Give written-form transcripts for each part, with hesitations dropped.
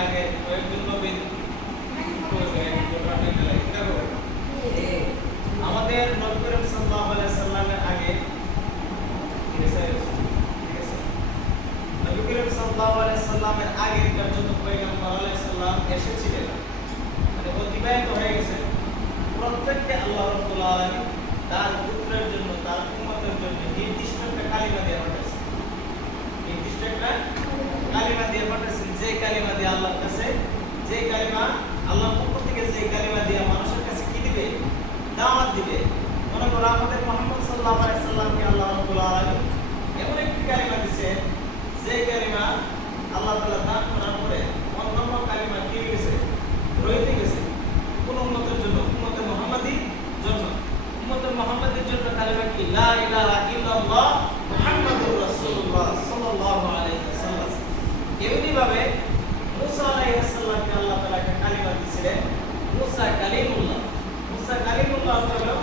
আগে কয়েকজন নবীর আমাদের নবী করিম সাল্লাল্লাহু আলাইহি সাল্লামের আগে নবী করিম সাল্লাল্লাহু আলাইহি সাল্লামের আগে যত পয়গম্বর আলাইহিস সালাম এসেছিলেন মানে অতিবাহিত হয়ে গেছে প্রত্যেককে আল্লাহ রাব্বুল আলামিন তার পুত্রের জন্য তার উম্মতের জন্য নির্দিষ্ট একটা কালিমা দিয়ে পাঠাইছেন নির্দিষ্ট একটা কালিমা দিয়ে পাঠাইছেন যে কালিমা দিয়ে আল্লাহর কাছে যে কালিমা আল্লাহর পক্ষ থেকে যে কালিমা দিয়ে মানুষের কাছে কি দিবে দাওয়াত দিবে মনে করো আমাদের মুহাম্মদ সাল্লাল্লাহু আলাইহি সাল্লামকে আল্লাহ রাব্বুল আলামিন এমন একটি কালিমা দিয়েছে যে কালিমা আল্লাহ তাআলা দান করার পরে অন্যান্য কালিমা কি গেছে রইতে গেছে কোন উম্মতের জন্য উম্মতে মুহাম্মাদির জন্য উম্মতে মুহাম্মাদের জন্য কালিমা কি লা ইলাহা ইল্লাল্লাহ মুহাম্মাদুর রাসূলুল্লাহ সাল্লাল্লাহু আলাইহি ওয়াসাল্লাম এমনি ভাবে মুসা আলাইহিস সালামকে আল্লাহ তাআলা একটা কালিমা দিয়েছিলেন মুসা কালিমুল্লাহ হলো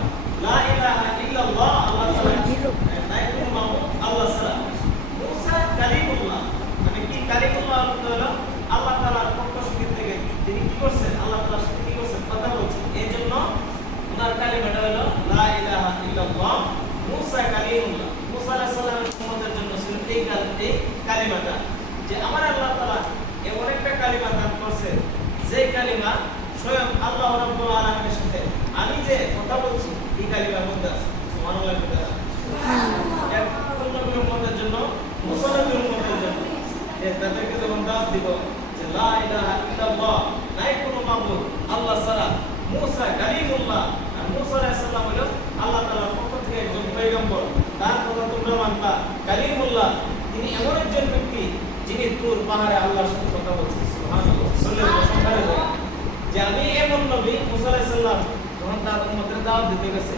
লা ইলাহা ইল্লাল্লাহ আল্লাহ তাআলা নাই কোনো মাবুদ আল্লাহ ছাড়া মুসা কালিমুল্লাহ মানে কি কালিমুল্লাহ হলো আল্লাহ তাআলার পক্ষ থেকে তিনি কি করছেন আল্লাহ তাআলার সাথে কি করছেন কথা বলছেন এজন্য ওনার কালিমাটা হলো লা ইলাহা ইল্লাল্লাহ মুসা কালিমুল্লাহ মুসা আলাইহিস সালামের উম্মতের জন্য ছিল এই কালিমাটা যে আমার আল্লাহ তাআলা এমন একটা কালিমা দান করছেন যে কালিমা স্বয়ং আল্লাহ রাব্বুল আলামিনের সাথে আমি যে কথা বলছি এই কালিমার মধ্যে আছে সুবহানাল্লাহ সুবহানাল্লাহ এক নবীর উম্মতের জন্য মুসা নবীর উম্মতের জন্য যে তাদেরকে যখন দাওয়াত দিব যে লা ইলাহা ইল্লাল্লাহ নাই কোনো মাবুদ আল্লাহ ছাড়া মুসা কালিমুল্লাহ আর মুসা আলাইহিস সালাম হলো আল্লাহ তাআলার পক্ষ থেকে একজন পয়গম্বর তার কথা তোমরা মানবা কালিমুল্লাহ তিনি এমন একজন ব্যক্তি যিনি তুর পাহাড়ে আল্লাহর সাথে কথা বলছেন সুবহানাল্লাহ সাল্লাল্লাহু যে আমি এমন নবী মুসা আলাইহিস সালাম যখন তার উম্মতের দাওয়াত দিতে গেছে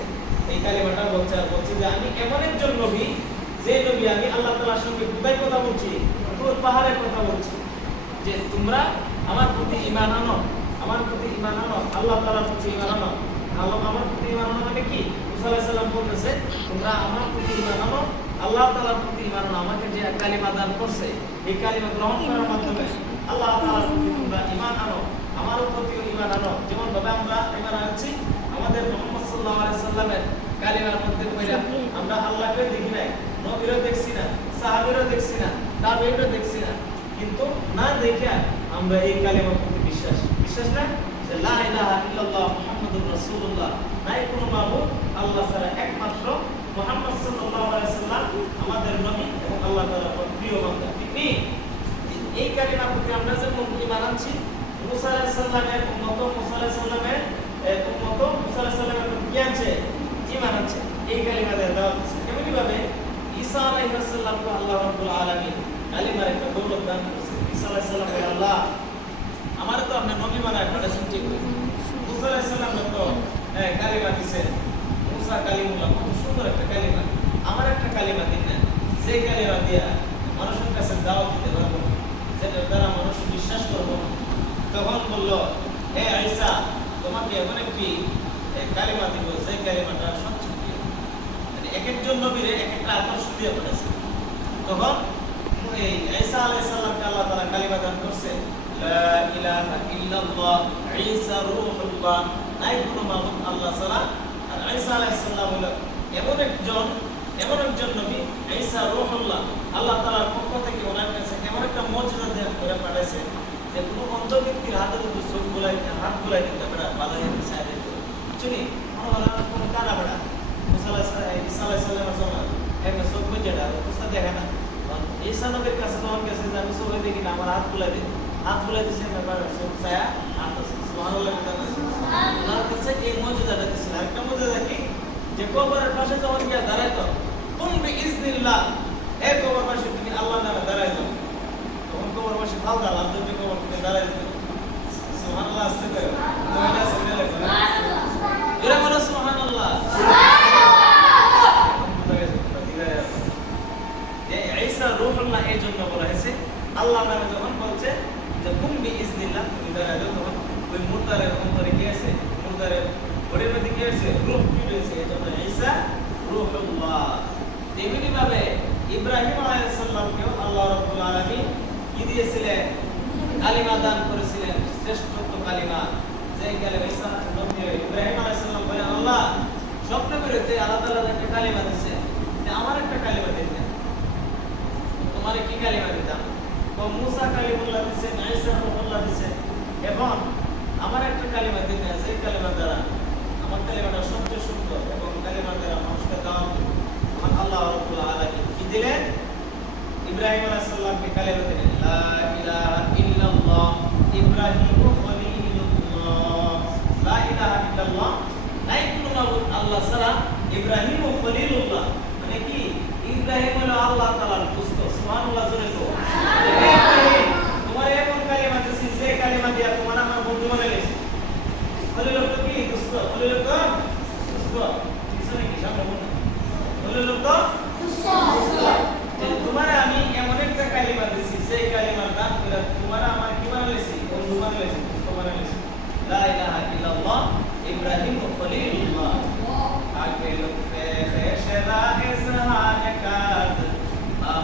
এই কালিমাটা বলছে আর বলছে যে আমি এমন একজন নবী যে নবী আমি আল্লাহ তাআলার সঙ্গে কোথায় কথা বলছি তুর পাহাড়ে কথা বলছি যে তোমরা আমার প্রতি ঈমান আনো আমার প্রতি ঈমান আনো আল্লাহ তাআলার প্রতি ঈমান আনো আল্লাহ আমার প্রতি ঈমান আনো মানে কি মুসা আলাইহিস সালাম বলতেছে তোমরা আমার প্রতি ঈমান আনো আল্লাহ তাআলার প্রতি ঈমান আনো আমাকে যে কালিমা দান করছে এই কালিমা গ্রহণ করার মাধ্যমে আল্লাহ তাআলার প্রতি তোমরা ঈমান আনো আমার প্রতি ঈমান আনো যেমন ভাবে আমরা ঈমান আনছি আমাদের মুহাম্মদ সাল্লাল্লাহু আলাইহি সাল্লামের কালিমার মধ্যে কইরা আমরা আল্লাহকে দেখি নাই নবীরও দেখছি না সাহাবীরও দেখছি না তাবেঈনও দেখছি না কিন্তু না দেখে আমরা এই কালিমার প্রতি বিশ্বাস না যে লা ইলাহা ইল্লাল্লাহ মুহাম্মাদুর রাসূলুল্লাহ নাই কোনো মাবুদ আল্লাহ ছাড়া একমাত্র মুহাম্মদ সাল্লাল্লাহু আলাইহি সাল্লাম আমাদের নবী এবং আল্লাহ তাআলার প্রিয় বান্দা তিনি এই কালিমার প্রতি আমরা যে ঈমান আনছি মুসা আলাইহিস সালামের উম্মত মুসা আলাইহিস সালামের উম্মত মুসা আলাইহিস সালামের কি আছে ঈমান আছে এই কালিমা দিয়ে দাওয়াত দিচ্ছে এমনি ভাবে ঈসা আলাইহিস সালামকে আল্লাহ রাব্বুল আলামিন কালিমার একটা দৌলত দান করেছে ঈসা আলাইহিস সালাম বলে আল্লাহ আমার তো আপনি নবী বানায় পাঠাইছেন ঠিক মুসা আলাইহিস সালাম তো কালিমা দিয়েছেন মুসা কালিমুল্লাহ কত সুন্দর একটা কালিমা আমার একটা কালিমা দিন না যে কালিমা দিয়া মানুষের কাছে দাওয়াত দিতে পারবো যেটা দ্বারা মানুষ বিশ্বাস করবো তখন বলল হে ঈসা তোমাকে এমন একটি কালিমা দিব যে কালিমাটা সবচেয়ে প্রিয় মানে এক একজন নবীরে এক একটা আকর্ষণ দিয়ে পাঠাইছে তখন এই ঈসা আলাইহিস সালামকে আল্লাহ তাআলা কালিমা দান করছে লা ইলাহা ইল্লাল্লাহ ঈসা রূহুল্লাহ নাই কোনো মাবুদ আল্লাহ ছাড়া আর ঈসা আলাইহিস সালাম হলো এমন একজন নবী ঈসা রূহুল্লাহ আল্লাহ তাআলার পক্ষ থেকে ওনার কাছে এমন একটা মর্যাদা দেয়া করে পাঠাইছে যে কোনো অন্ধ ব্যক্তির হাতে যদি চোখ হাত বুলাই দিতে পারে বালাই হাতে সাইডে চুনি কোনো কানা বেড়া ঈসা আলাইহিস সালামের জন্য একটা চোখ বুঝেটা বুঝতে দেখে না ঈসা নবীর কাছে যখন গেছে যে আমি চোখে দেখি না আমার হাত বুলাই দিচ্ছে ব্যাপারে চোখ ছায়া হাঁটতেছে সুবহানাল্লাহ ওনার কাছে এই মর্যাদাটা দিচ্ছিল একটা মর্যাদা কি যে কবরের পাশে যখন গিয়া দাঁড়াইতো কুম বিইজনিল্লাহ এই কবর পাশে তুমি আল্লাহর নামে দাঁড়াই যাও তখন কবর পাশে ফালদা আল্লাহ যদি কবর থেকে দাঁড়াই যাও সুবহানাল্লাহ আসতে করে মহিলা সামনে লাগে এরা বলো সুবহানাল্লাহ যে ঈসা রূহুল্লাহ এই জন্য বলা হয়েছে আল্লাহর নামে যখন বলছে যে কুম বিইজনিল্লাহ তুমি দাঁড়াই যাও তখন ওই মুর্দারের অন্তরে কি আছে মুর্দারের বডির মধ্যে কি আছে রূহ কি রয়েছে এই জন্য ঈসা রূহুল্লাহ তেমনি ভাবে ইব্রাহিম আলাইহিস সালামকেও আল্লাহ রাব্বুল আলামিন কি দিয়েছিলেন কালিমা দান করেছিলেন, শ্রেষ্ঠত্ব কালিমা, যে কালিমা ঈসা নবী ইব্রাহিম আলাইহিস সালাম বলেন, আল্লাহ স্বপ্ন বেরোতে আল্লাহ তাআলা একটা কালিমা দিয়েছে, যে আমার একটা কালিমা দিতেন, তোমার কি কালিমা দিতাম? তো মুসা কালিমুল্লাহ দিয়েছেন, ঈসা রূহুল্লাহ দিয়েছেন, এখন আমার একটা কালিমা দিতেন, যে কালিমা দ্বারা আমার কালিমাটা সবচেয়ে সুন্দর এবং কালিমা দ্বারা মানুষকে দাওয়াত দেব। আমার আল্লাহ রাব্বুল আলামিন কি দিলেন? ইব্রাহিম আলাইহিস সালামকে কালিমা দিলেন, লা ইলাহা ইল্লাল্লাহ ইব্রাহিম খলিলুল্লাহ। লা ইলাহা ইল্লাল্লাহ, নাই কোনো মাবুদ আল্লাহ ছাড়া, ইব্রাহিম খলিলুল্লাহ, মানে কি ইব্রাহিম হলো আল্লাহ তাআলার দোস্ত। সুবহানাল্লাহ, জোরে তো তোমার এমন কালিমা দিছি, যে কালিমা দিয়া তোমার আমার বন্ধু বানাই গেছে। খলিলুল্লাহ তো কি দোস্ত, খলিলুল্লাহ দোস্ত, পিছনে কি সামনে বন্ধু, খলিলুল্লাহ দোস্ত। তোমার আমি এমন একটা কালিমা দিছি, যে কালিমার নাম করে তোমার আমার কি বানাইছি, বন্ধু বানাইছি, দোস্ত বানাইছি। লা ইলাহা ইল্লাল্লাহ ইব্রাহিম খলিলুল্লাহ। আগে লুৎফে খেশরা ইজহার কাদ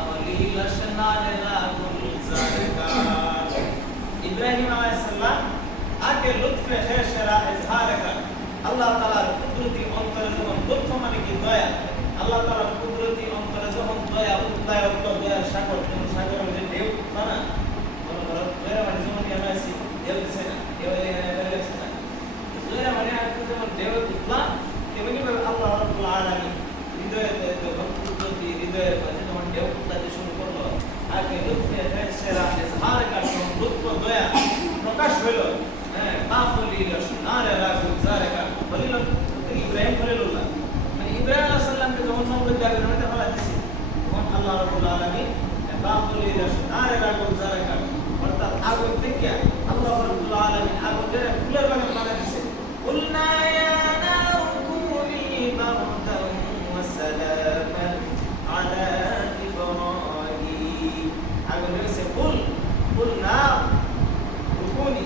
খলিল শনার রাগুল জারকাত। ইব্রাহিম আলাইহিস সালাম আগে লুৎফে খেশরা ইজহার কাদ, আল্লাহ তাআলার কুদরতি অন্তরে যখন লুৎফ মানে কি দয়া, আল্লাহ তাআলার কুদরতি অন্তরে যখন দয়া উদ্দায় দয়ার সাগর, যেমন সাগরের যে ঢেউ না না, মনে করো দয়া মানে যেমন আমরা আছি, ঢেউ দিছে না, ঢেউ এলে না, দয়া মানে আর যেমন ঢেউ উঠলা, তেমনি ভাবে আল্লাহ রাব্বুল আলামিন হৃদয়ে যখন কুদরতি হৃদয়ের কাছে যখন ঢেউ উঠতে শুরু করলো, আগে লুৎফে খেশরা ইজহার কাদ, লুৎফ দয়া প্রকাশ হলো, হ্যাঁ, বাফলিল শনার রাগুল জারকাত। খলিল ইব্রাহিম খলিলুল্লাহ, ইব্রাহিম আলাইহিস সালামকে যখন সমুদ্রের জায়গায় নামাতে ফেলা দিয়েছে, তখন আল্লাহ রাব্বুল আলামিন বাফলিল শনার রাগুল জারকাত, অর্থাৎ আগুন থেকে আল্লাহ রাব্বুল আলামিন আগুনের ফুলের বাগান বানিয়ে দিয়েছে। কুলনা ইয়া নারু কুনি বারদান ওয়া সালামান আলা ইব্রাহিম। আগুন হইছে কুলনা রুকুনি,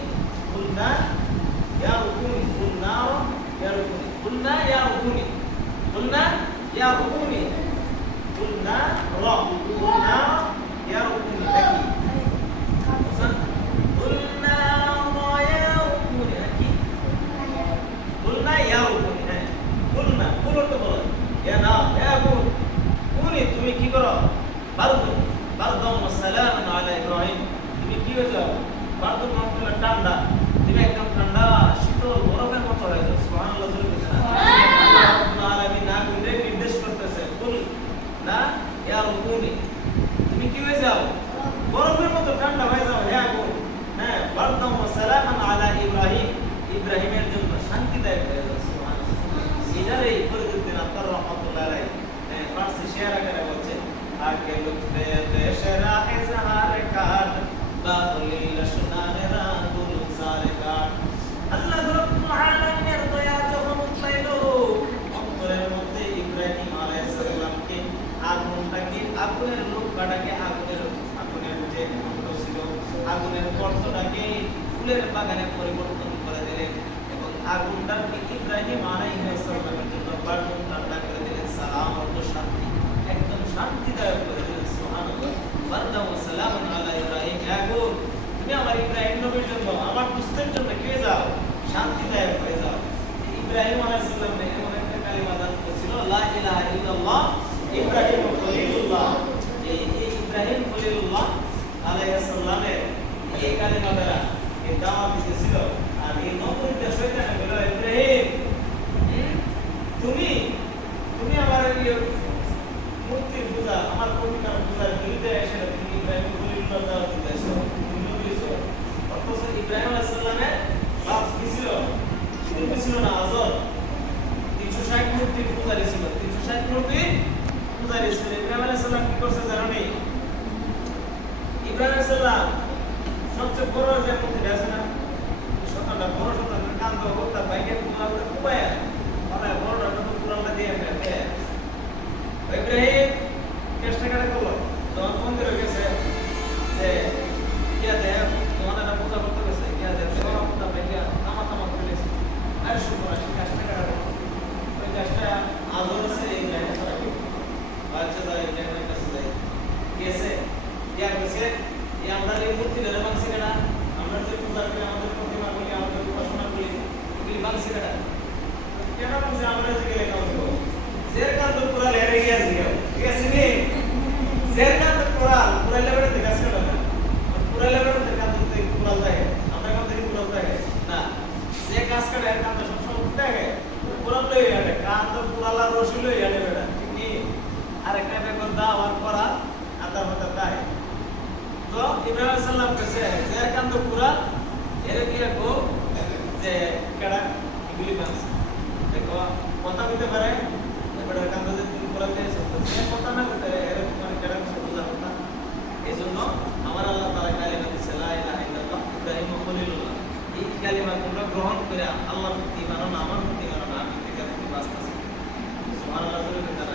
কুলনা ইয়া রুকুনি, কুলনা ইয়া রুকুনি, কুলনা ইয়া রুকুনি, قلنا يا ركوني، قلنا را، قلنا يا ركوني لكي، قلنا را يا ركوني لكي، قلنا يا ركوني، قلنا قلوا تقول يا نار يا كون كوني তুমি কি করো, বারদুন বারদুন ওয়া সালামান আলা ইব্রাহিম, তুমি কি হয়ে যাও, বারদুন মানে ঠান্ডা, তুমি একদম ঠান্ডা শীতল বরফের মতো হয়ে যাও। সুবহানাল্লাহ, জোরে বলছেন আল্লাহ আলামিন না গুণে নির্দেশ করতেছে, কুল না ইয়া রুকুনি, তুমি কি হয়ে যাও, বরফের মতো ঠান্ডা হয়ে যাও হে আগুন, হ্যাঁ, বারদাম ওয়া সালামান আলা ইব্রাহিম, ইব্রাহিমের জন্য শান্তিদায়ক হয়ে যাও। সুবহানাল্লাহ, এটারই ফরিদউদ্দিন আত্তার রাহমাতুল্লাহ আলাইহি ফারসি শেয়ার আকারে বলছে, আগে লুৎফে খেশরা ইজহার কাদ বাখলিল শনার রাগুল জারকাত। আল্লাহ রাব্বুল আলামিনের দয়া যখন উঠলাইলো অন্তরের মধ্যে, ইব্রাহিম আলাইহিস সালামকে আগুনটাকে, আগুনের লোকটাকে, আগুনের যে অন্ত ছিল, আগুনের গর্তটাকে ফুলের বাগানে পরিবর্তন করে দিলেন এবং আগুনটাকে ইব্রাহিম আলাইহিস সালামের জন্য বারদুন ঠান্ডা করে দিলেন। সালাম অর্থ শান্তি, একদম শান্তিদায়ক করে দিলেন। সুবহানাল্লাহ, বারদাম ওয়া সালামান আলা ইব্রাহিম, আগুন তুমি আমার ইব্রাহিম নবীর জন্য, আমার দুস্থের জন্য কি হয়ে যাও, শান্তিদায়ক হয়ে যাও। ইব্রাহিম আলাইহিস সালাম এমন একটা কালিমা দান করেছিল, লা ইলাহা ইল্লাল্লাহ ইব্রাহিম খলিলুল্লাহ। এই ইব্রাহিম খলিলুল্লাহ আলাইহিস সালামের এই কালিমা দ্বারা এই দাওয়াত দিয়েছিল। আর এই নবীকে শয়তানে বলল, ইব্রাহিম তুমি আমার মূর্তির পূজা, আমার প্রতিকার পূজার বিরুদ্ধে এসে তুমি ইব্রাহিম খলিলুল্লাহ দাওয়াত দিয়েছো, তুমি নবীছো। অথচ ইব্রাহিম আলাইহিস সালামের বাপ কি ছিল, শিল্পী ছিল না, আজর 360 মূর্তির পূজারী ছিল, 360 মূর্তির পূজারী ছিল। ইব্রাহিম আলাইহিস সালাম কি করছে জানো নি? ইব্রাহিম আলাইহিস সালাম সবচেয়ে বড় যে মূর্তিটা আছে না, সন্তানটা বড় সন্তানের কান্দ করতে বাইকে তোমার উপায় মানে বড়টা তো পুরানটা দিয়ে ফেলে ইব্রাহিম চেষ্টা করে করলো, যখন মন্দিরে গেছে যে ইয়া দেয় তোমার একটা পূজা করতে গেছে, ইয়া দেয় তোমার পূজা বাইকে তামা করে গেছে, আর শুরু করা সেই কাজটা করে ওই কাজটা আজর আছে ইব্রাহিম সালাম বাচ্চা যায় ইব্রাহিমের কাছে যায় গেছে ইয়া কইছে, আমরা এই মূর্তি ধরে মানছি না পূজা করি, আমাদের প্রতিমা করি, আমাদের উপাসনা করি, এগুলি বাংসি কাটা কেন বাংসি আমরা যে গেলে কাজ করব জের কান তো পুরা লেরে গিয়া জিও ঠিক আছে নি জের কান তো পুরা লেভেলে থেকে কাজ করে না পুরা লেভেলে থেকে কাজ করতে পুরা যায় আমরা কাজ থেকে পুরা যায় না যে কাজ করে এর কান তো সব সময় উঠে গে পুরা লই আরে কান তো পুরা লা রসি লই আরে বেটা ঠিক নি আর একটা বেকন দাওয়ার করা আদা মত তাই তো ইব্রাহিম সাল্লাম কাছে জের কান তো পুরা এর কি রাখো যে কেডা এগুলি বাংসি দেখো কথা বলতে পারে এবারে কান তো তুমি পুরা দিয়েছো সে কথা না বলতে এরকম মানে কেডা কিছু বোঝা না এইজন্য আমার আল্লাহ তাআলা কালিমা দিয়েছে লা ইলাহা ইল্লাল্লাহ ইব্রাহিম খলিলুল্লাহ এই কালিমা তোমরা গ্রহণ করে আল্লাহর প্রতি মানো না আমার প্রতি মানো না আমি থেকে তুমি বাঁচতেছি সুবহানাল্লাহ জোরে বলতে না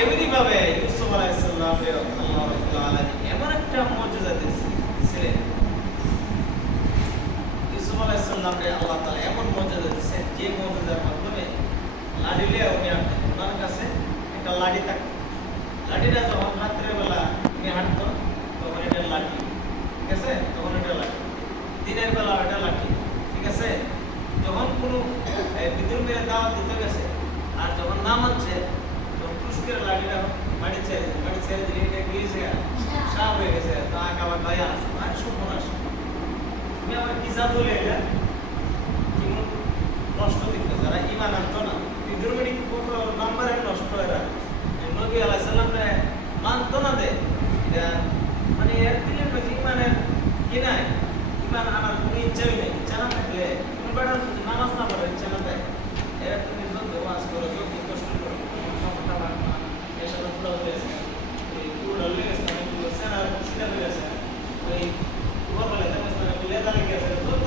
এমনি ভাবে ইউসুফ আলাইহিস সালাম আল্লাহ রাব্বুল আলামিন এমন একটা মুজিজা দিয়েছিলেন ইউসুফ আলাইহিস সালামকে আল্লাহ তাআলা এমন মুজিজা দিয়েছেন যে মুজিজার মাধ্যমে লাঠিলে উনি ওনার কাছে একটা লাঠি থাকতো লাঠিটা যখন রাত্রে বেলা উনি হাঁটতো তখন এটা লাঠি ঠিক আছে তখন এটা লাঠি দিনের বেলা এটা লাঠি ঠিক আছে যখন কোনো ভিতর মেরে দাওয়াত দিতে গেছে আর যখন নাম হচ্ছে তখন পুষ্কের লাঠিটা মাটি ছেড়ে দিলে এটা গিয়েছে সাপ হয়ে গেছে তা আবার গায়ে আসে আর সর্বনাশ তুমি আমার কি জাত হলে এটা কেমন নষ্ট দিতে যারা ইমান আনতো না ভিতরমেরি কত নাম্বারে নষ্ট এরা নবী আলাইহিস সালামরে মানতো না দে মানে এর দিলের মধ্যে ইমানের কি নাই ইমান আনার কোনো ইচ্ছাই নেই ইচ্ছা না থাকলে তুমি বেটার নামাজ না পড়ে ইচ্ছা না দেয় এরা তুমি যত ওয়াজ করো যত কষ্ট করো সমস্যা হয় না এর সাথে পুরো হয়েছে এই পুরো লেগেছে মানে পুরো সেনা সিধা হয়ে গেছে ওই উপর বলে তাহলে লেদা লেগে গেছে যত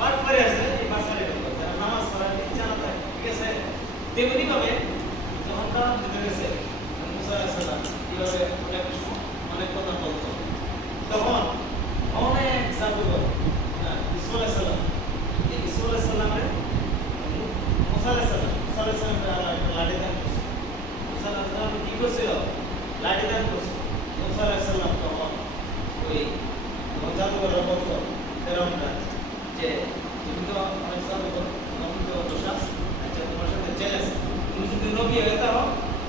বাট করে আছে এই বাসারে নামাজ পড়ার ইচ্ছা না থাকে ঠিক আছে তেমনি ভাবে যখন তারা দিতে গেছে মুসা আলাইহিস সালাম কিভাবে অনেক কথা বলতো তখন অনেক জাদুঘর ইসমাইল আলাইহিস সালাম এই ইসমাইল আলাইহিস সালামের মুসা আলাইহিস সালামের লাঠি দান মুসা আলাইহিস সালাম কি করছিল লাঠি দান করছিল মুসা আলাইহিস সালাম তখন ওই জাদুঘর বলতো ফেরাউনরা যে তুমি তো অনেক জাদুঘর তুমি তো দোষা আচ্ছা তোমার সাথে চ্যালেঞ্জ তুমি যদি নবী হয়ে যাও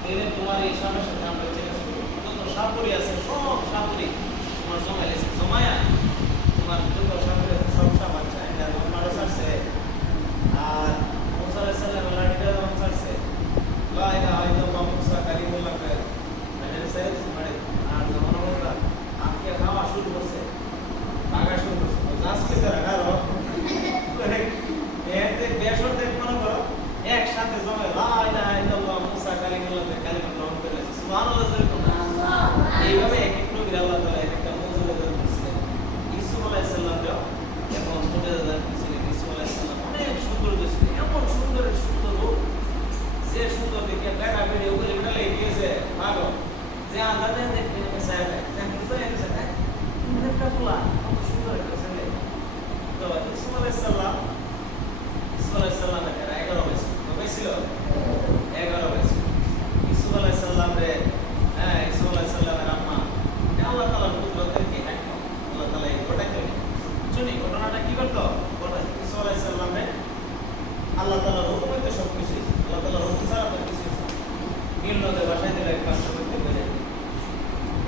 তাহলে তোমার এই সামনের সাথে আমরা চ্যালেঞ্জ করব যত সাপুরি আছে সব সাপুরি তোমার জমায়া তোমার যত সাপুরি সব সামান চাই এটা তোমার ছাড়ছে আর মুসা আলাইহিস সালাম লাঠিটা যখন ছাড়ছে লা ইলাহা ইল্লাল্লাহ মুসা কালিমুল্লাহ কে মানে সেলস মানে আর যখন আমরা আঁকে খাওয়া শুরু করছে আগা শুরু করছে আজকে তারা গালো এতে বেশর দেখ মনে করো একসাথে জমে লা ইলাহা ইল্লাল্লাহ মুসা কালিমুল্লাহ কালিমা গ্রহণ করে সুবহানাল্লাহ এইভাবে এক এক নবী আল্লাহ তাআলা একটা মুজিজা দান করেছিলেন ইউসুফ আলাইহিস সালামও এবং মুজিজা দান করেছিলেন ইউসুফ আলাইহিস সালাম অনেক সুন্দর ছিল এমন সুন্দর রূপ যে সুন্দর দেখে বেড়া বেড়ে ওগুলো বেড়া লেগে গিয়েছে ভালো যে আলাদা দেখতে সাহেব দেখতে তো এসে না একটা ফুলা কত সুন্দর একটা ছেলে তো ইউসুফ আলাইহিস সালামের 11 বছর কবে ছিল 11 বছর ইউসুফ আলাইহিস সালামের ইউসুফ আলাইহিস সালামের আম্মা আল্লাহ তাআলা কুদরতকে হাঁটতো আল্লাহ তাআলা এই ঘটনাটা শুনি ঘটনাটা কি করতো ইউসুফ আলাইহিস সালামের আল্লাহ তাআলা হুকুমতে সব কিছু আল্লাহ তাআলা হুকুম ছাড়া তো কিছু নীল নদে বাসায় দিলে এক বাক্স করতে বলে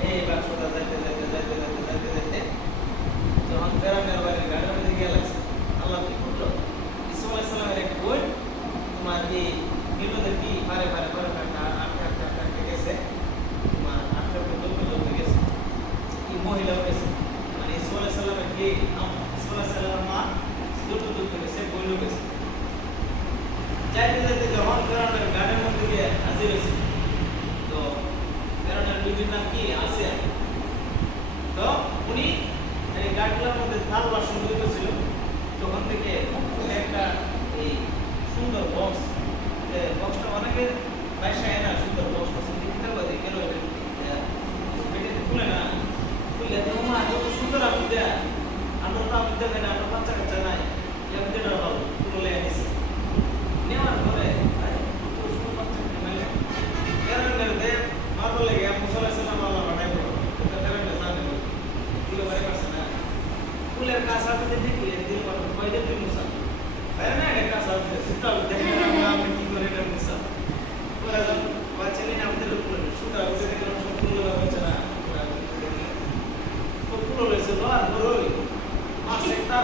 এই বাক্সটা যাইতে যখন ফেরাউনের বাড়ির গাড়ির মধ্যে গিয়ে লাগছে আল্লাহ কি করলো ইউসুফ আলাইহিস সালামের এক বোন তোমার এই নীল নদে কি পারে আটকে গেছে তোমার আটকে পর্যন্ত গেছে কি মহিলা গেছে মানে ইউসুফ আলাইহিস সালামের কি ইউসুফ আলাইহিস সালামের মা দুটো গেছে বইল গেছে যাইতে যখন ফেরাউনের গাড়ির মধ্যে গিয়ে হাজির হয়েছে তো ফেরাউনের বিবির নাম কি আসিয়া তো উনি এই গাড়িগুলোর মধ্যে থাল বাসন ছিল তখন থেকে একটা এই সুন্দর বক্সটা অনেকে পয়সায় না সুন্দর বক্স দেখতে পাবে কেন পেটে খুলে না খুলে তো মা কত সুন্দর আপনি দেয়া আমরা তো আপনি দেবেন আমরা বাচ্চা কাচ্চা নাই এর দেড় ভালো তুলে এনেছি নেওয়ার পরে মারবো লেগে মুসা আলাইহিস সালাম আল্লাহ বানাই দিল এটা ফেরাউন জানে দিল বাড়ি পারছে না ফুলের কাঁচা হতে দেখি দিল বলো কয়টা তুই মুসা তাই না এটা কাঁচা হতে সুতা দেখে আমি কি করে এটা মুসা ওরা বাচ্চা নিয়ে আমাদের উপরে সুতা হতে দেখে সব ফুল হচ্ছে না তো ফুল হয়েছে আর বড়ই মাছ একটা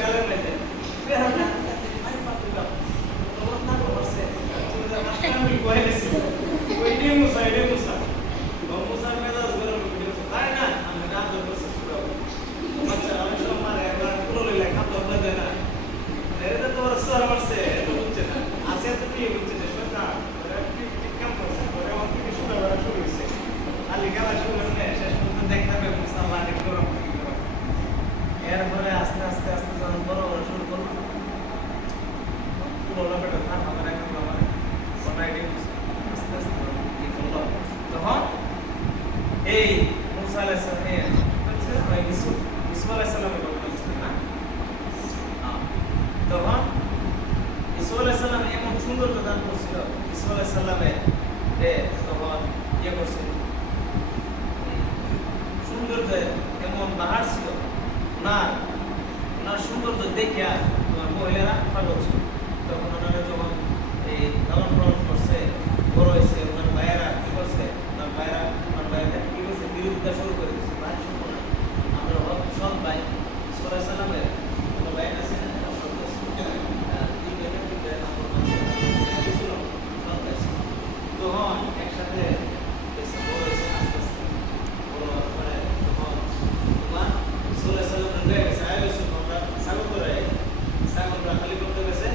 গেলে মেতে আরে বাপ রে বাপ তোমার না করছে আমি কইলেছি ওই নিয়ে মুসা এটা মুসা মুসা মেজাজ গরম ভিডিও তাই না আমি রাত করছি পুরো বাচ্চা আমি সব মারে একবার পুরো লইলে খাতো না দেয় না এটা তো ওর সর মারছে এটা বুঝছে না আছে তো কি বুঝছে না শোনা ঠিক কাম করছে পরে আমার থেকে শোনা বড় শুরু হইছে আলি গালা শুরু হইছে শেষ পর্যন্ত দেখতে হবে মুসা লাগে গরম এরপরে আস্তে আস্তে আস্তে যখন বড় বড় শুরু করলো পুরো লোকটা ঠান্ডা মানে এখন আমার কোনায় দিয়ে আস্তে আস্তে কি করলো তখন এই মুসা আলাইহিস সালাম হচ্ছে ওই ইসু আলাইহিস সালামের কথা বলছেন না তখন ইসু আলাইহিস সালাম এমন সুন্দর দান করছিল ইসু আলাইহিস সালামের তখন ইয়ে করছিল সৌন্দর্য এমন বাহার ছিল ওনার সৌন্দর্য দেখে তোমার মহিলারা পাগল ছিল তখন ওনারা যখন এই লালন পালন করছে বড় হয়েছে ওনার ভাইয়েরা কি করছে ওনার ভাইয়েরা কি করছে বিরোধিতা শুরু করে দিচ্ছে ভাই শুনো না আমরা সব ভাই সাল্লাল্লাহু আলাইহি সাল্লামের কোনো ভাই আছে না সব আছে তখন একসাথে বড় হয়েছে আস্তে আস্তে বড় মানে তখন তোমার সাল্লাল্লাহু আলাইহি সাল্লামের গেছে আয়োজন আমরা ছাগলরা খালি করতে গেছে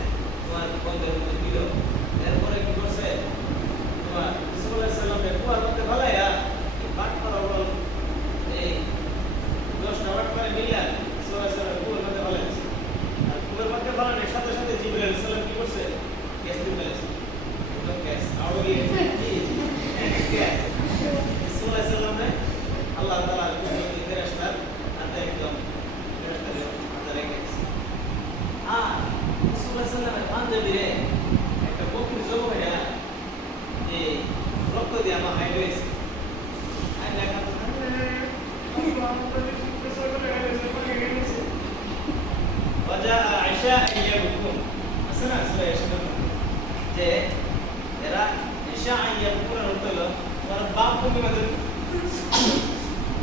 তোমার বন্ধের মধ্যে দিল এরপরে কি করছে তোমার সাল্লাল্লাহু আলাইহি সাল্লামের কুয়ার মধ্যে ফেলাইয়া বাট করা বল এই 10টা বাট করে মিলিয়া সাল্লাল্লাহু আলাইহি সাল্লাম কুয়ার মধ্যে ফেলাইছে আর কুয়ার মধ্যে ফেলানোর সাথে সাথে জিবরাইল আলাইহিস সালাম কি করছে গ্যাস দিয়ে ফেলেছে তো গ্যাস আরো গিয়ে কি গ্যাস সাল্লাল্লাহু আলাইহি সাল্লামে আল্লাহ তাআলা নিজের রাস্তার হাতে একদম রাস্তার হাতে রেখে আর রাসূলুল্লাহ সাল্লাল্লাহু আলাইহি পাঞ্জাবিরে একটা বকরি জব হইয়া এই রক্ত দিয়ে আমার হাই হয়েছে আর লেখা ওয়াজা আয়েশা ইয়াবকুন আসনা সূরা ইয়াসিন যে এরা ঈশা ইয়াবকুন হলো ওরা বাপ কবি বাদে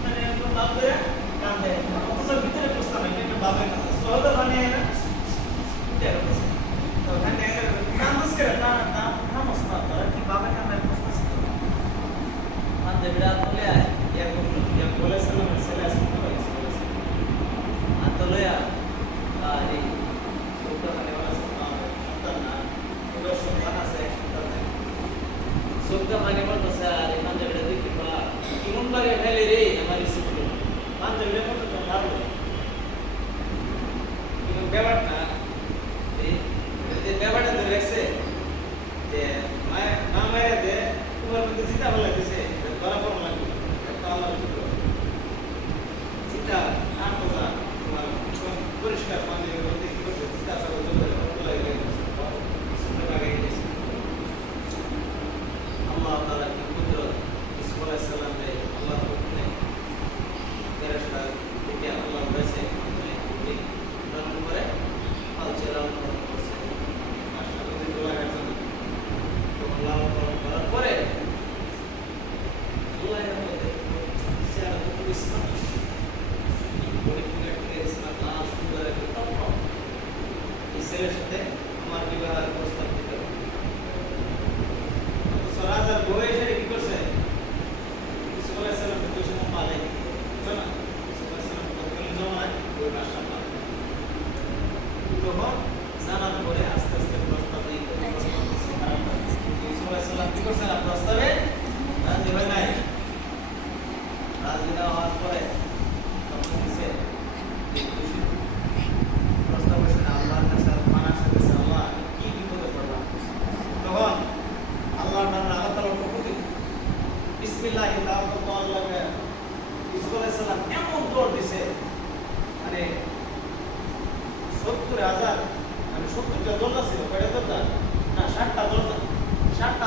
মানে বাপ ধরে কাঁদে অথচ ভিতরে প্রশ্ন নাই কিন্তু বাপের কাছে সহজ বানিয়ে না তো ওখানে নামাজ করে না মস্তা তারা কি বাবার নামে প্রশ্ন ছিল মানে বিরাট বলে ইয়া বলে সালামের ছেলে আসলে আতলয়া এই ছোট মানে ওরা সন্তান না ওরা সন্তান আছে ছোট মানে বলতেছে আর এখান থেকে দেখি বা কেমন লাগে ফেলে রে আমার স্কুল পাঞ্জাবি মতো তো ভালো কিন্তু ব্যাপারটা ব্যাপারটা তো লেখছে যে মায়ের দে তোমার মধ্যে চিন্তা ভালো লাগতেছে ধরা পড়া লাগবে একটা আল্লাহ চিন্তা আর তোমরা তোমার পরিষ্কার পানি মধ্যে কি করছে চিন্তা চালু লাগে লাগাই গেছে আল্লাহ তাআলা কি কুদরত ইসু আলাইহিস সালাম রে আল্লাহ হুকুমে ফেরেশতা থেকে আল্লাহ বলেছে ঠিক রান করে আল্লাহ রান করছে আসলে তো লাগার জন্য তো আল্লাহ করার পরে জুলাইয়ের মধ্যে সেরা তো ইসলাম বড়ি ফিঙ্গার ইসলাম না সুন্দর একটা টপ এই ছেলের সাথে আমার বিবাহের প্রস্তাব দিতে হবে তো সরাজার বয়সে কি করছে ইসু আলাইহিস সালাম তো সময় পালে বুঝছো না ইসু আলাইহিস সালাম তৎকালীন জমানায় ওই ভাষা পালে তখন জানার পরে আস্তে আস্তে প্রস্তাব দিতে ইসু আলাইহিস সালাম কি করছে না প্রস্তাবে রাজি হয় নাই রাজি না হওয়ার পরে তখন দিছে প্রস্তাব হয়েছে আল্লাহর কাছে মানার সাথে আল্লাহ কি বিপদে পড়লাম তখন আল্লাহর নামে আল্লাহ তাআলার পক্ষ থেকে বিসমিল্লাহি তাওয়াক্কালতু আল্লাহ ইসু আলাইহিস সালাম এমন দৌড় দিছে মানে 70,000 মানে 70টা দরজা ছিল কয়টা দরজা না 60টা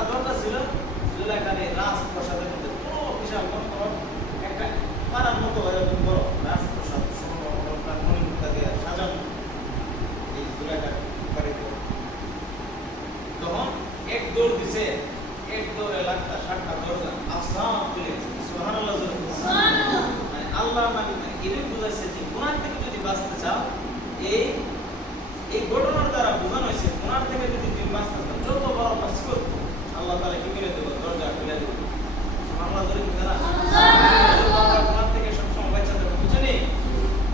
দরজা ছিল জুলাইখানে রাজপ্রাসাদের মধ্যে বড় বিশাল বড় একটা পাড়ার মতো এরকম বড় রাজপ্রাসাদ আল্লাহ মানি না, এটাই বুঝাইছে যে গুনাহ থেকে যদি বাঁচতে চাও, এই এই ঘটনার দ্বারা বোঝানো হয়েছে গুনাহ থেকে যদি তুমি বাঁচতে চাও, যত বড় কাজ করো আল্লাহ তাআলা কি করে দেবে, দরজা খুলে দেবে। সুবহানাল্লাহ, ধরে কি না? আমরা গুনাহ থেকে সবসময় বাঁচা থাকবো, বুঝছেন?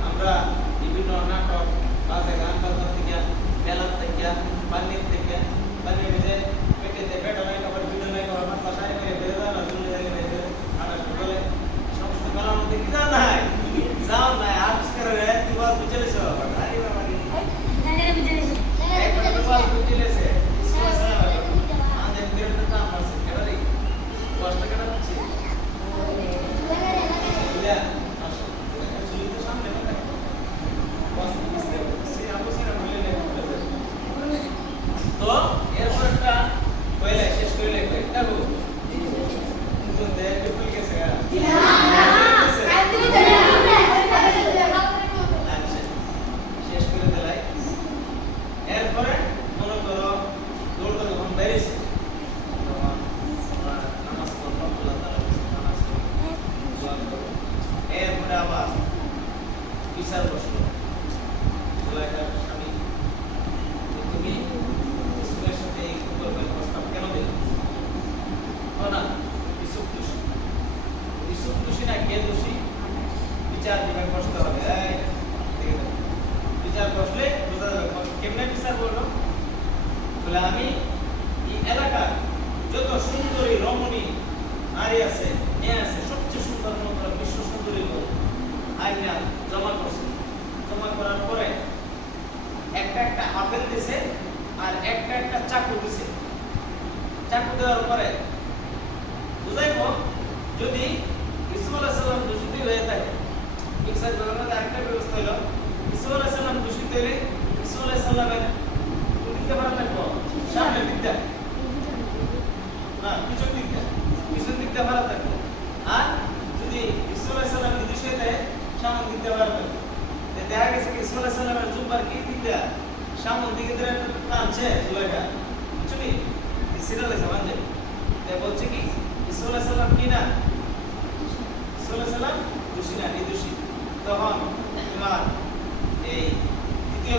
আমরা বিভিন্ন নাটক, বাজে গান বাজনা থেকে, মেলার থেকে, পানির থেকে, পানির ভিতরে পেটেতে বেটা নাই খাবার, ভিডিও নাই খাবার, বাসায় মেরে বেড়ে দেওয়া না, জন্য জায়গায় বেড়ে আনার বলে সমস্ত মেলার মধ্যে কি যাও নাই, যাও নাই, আবিষ্কার রে তুই বাস বুঝেছ, আরে বাবা রে একবার তো বাস বুঝেছে, আমাদের দেড়টা দাম আছে, কেডা রে 10 টাকা দিচ্ছে বুঝলা, আসো আসলে তো সামনে না বাস বুঝতে সে আবশ্যক বলে না। তো এরপর একটা কইলে শেষ কইলে কইটা গো তো দেখে ভুল গেছে শেষ করে দিলাই। এরপরে মনে করো দৌড় করে যখন বেরিয়েছে তখন নামাজ পড়বো, আল্লাহ তাআলা নামাজ পড়বো, দোয়া করবো। এরপরে আবার বিচার বসলো, সুলাইখার স্বামী তুমি ইসুফের সাথে এই কুকর্মের প্রস্তাব কেন দিলে? না ইসুফ দোষী, ইসুফ দোষী না কে দোষী? বিচার বিভাগ বসতে হবে। বিচার বসলে বোঝা যাবে কেমনে বিচার বললো। বলে আমি এই এলাকার যত সুন্দরী রমণী নারী আছে, মেয়ে আছে, সবচেয়ে সুন্দর বিশ্ব সুন্দরী লোক আইনা জমা করছে। জমা করার পরে একটা একটা আপেল দিছে আর একটা একটা চাকু দিছে। চাকু দেওয়ার পরে বুঝাইব যদি ইসুফ আলাইহিস সালাম দূষিত হয়ে থাকে, বিচার করার একটা ব্যবস্থা হলো ইসুফ আলাইহিস সালাম দূষিত হলে ইসুফ আলাইহিস সালামের দিতে পারা থাকবো সামনে দিকটা না পিছন দিকটা, পিছন দিকটা পারা থাকবো। আর যদি ইসুফ আলাইহিস সালাম দূষিত হয়ে থাকে সামনে দিকটা পারা থাকবো। দেখা গেছে কি ইসুফ আলাইহিস সালামের জুব্বার কি দিকটা সামনের দিকে ধরে টানছে জুলাইখা, বুঝলি সিরিয়াল আছে মানে তাই বলছে কি ইসুফ আলাইহিস সালাম কি না, ইসুফ আলাইহিস সালাম দোষী না, নির্দোষী। তখন তোমার এই দ্বিতীয়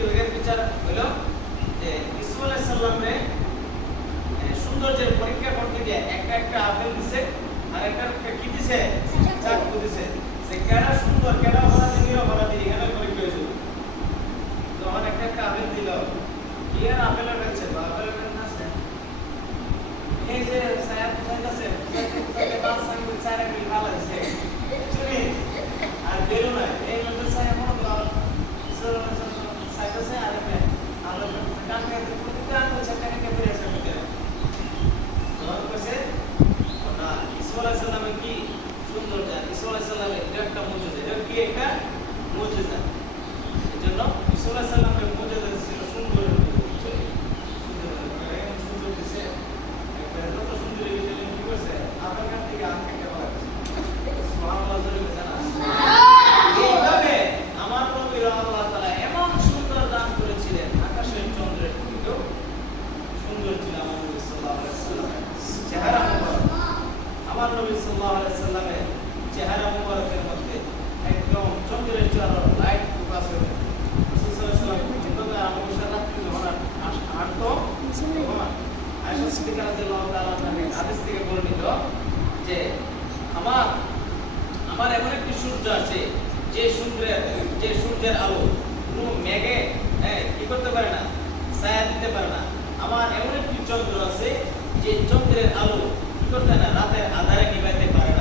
বিভাগের বিচার হলো যে ইসুফ আলাইহিস সালামরে সৌন্দর্যের পরীক্ষা করতে গিয়ে একটা একটা আপেল দিছে আর একটা একটা কি দিছে, চাকু দিছে। সে কেডা সুন্দর কেডা অপরাধী নিরপরাধী এখানে পরীক্ষা হয়েছিল। তখন একটা একটা আপেল দিল, কি আর আপেলের কাছে আপেলের কাছে আছে এই যে সায়াব চাইতেছে বাস সঙ্গে চারা কি ভালো আছে তুমি আর বেরো না এই মধ্যে সায়াব মনে করো সাইতেছে আর একটা আলো কাকে প্রতিটা আছে কাকে বেরিয়ে আসে ভিতরে। তখন কইছে না ইসুফ আলাইহিস সালামের কি সুন্দর জান, ইসুফ আলাইহিস সালামের এটা একটা মুজিজা, এটা কি একটা মুজিজা। এজন্য ইসুফ আলাইহিস সালামের মুজিজা ছিল সুন্দর, সুন্দর দিছে একটা যত সুন্দরী ভিতরে কি করছে আপনার কাছ থেকে আমাকে একটা বলা সুবহানাল্লাহ জোরে বলেন না। এইভাবে আমার নবী আল্লাহ তাআলা এমন সুন্দর দান করেছিলেন, আকাশের চন্দ্রের থেকেও সুন্দর ছিল আমার নবী সাল্লাল্লাহু আলাইহি ওয়াসাল্লামের চেহারা মুবারক। আমার নবী সাল্লাল্লাহু আলাইহি ওয়াসাল্লামের চেহারা মুবারকের মধ্যে একদম চন্দ্রের চারণ লাইট ফোকাস হয়ে থাকে। রাসূল সাল্লাল্লাহু আলাইহি ওয়াসাল্লাম কিন্তু আমার রাত্রি যখন হাঁটতো আয়েশা সিদ্দিকা রাদিয়াল্লাহু তাআলা আনহা হাদিস থেকে বর্ণিত যে আমার এমন একটি সূর্য আছে যে সূর্যের আলো কোনো মেঘে কি করতে পারে না, ছায়া দিতে পারে না। আমার এমন একটি চন্দ্র আছে যে চন্দ্রের আলো কি করতে না, রাতের আঁধারে নিভাইতে পারে না।